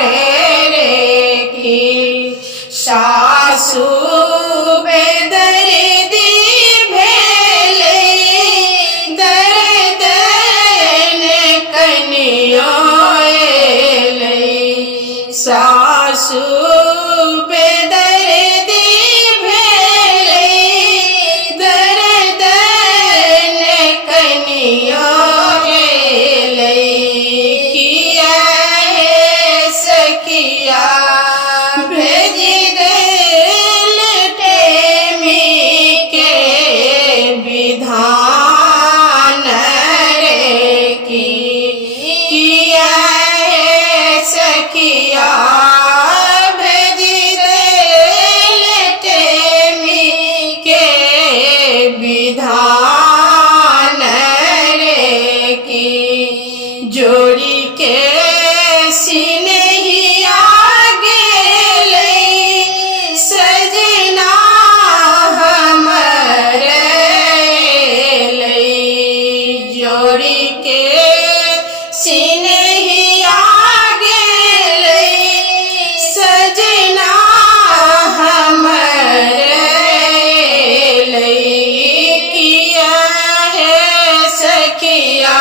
रे की सासू बेदर्दी भेले दर्द ने कनिया एले सासू बेदर्दी भेले दर्द ने कनिया एले किया है सखिया भेजी दिल टेमी के विधान रे की किया है सखिया भेजी दिल टेमी के विधान रे की जोड़ी के सिनहिया गेले सजना हमर ले जोड़ी के सिनहिया गेले सजना हमर ले किया है सखिया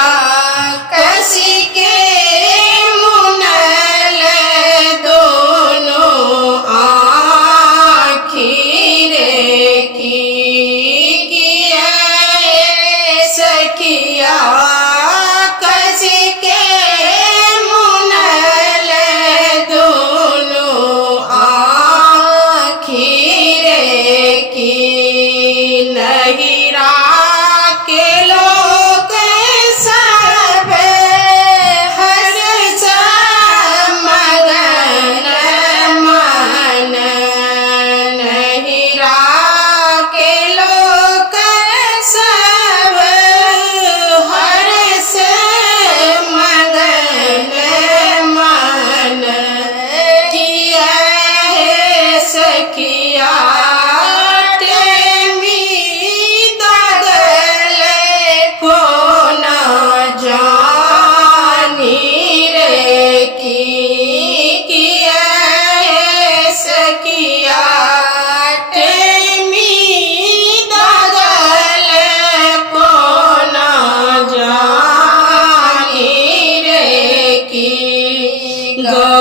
कसी के मुनल दोनों आँखी रे की किया है सखिया कसी के मुनल दोनों आँखी रे की नहिरा के लोग सब हर मगन मन नहिरा के लोग सब हर मगन मन किया है सखिया टेमी दगल को न जानी रे की किया है सखिया टेमी दगल को न जानी रे की गौ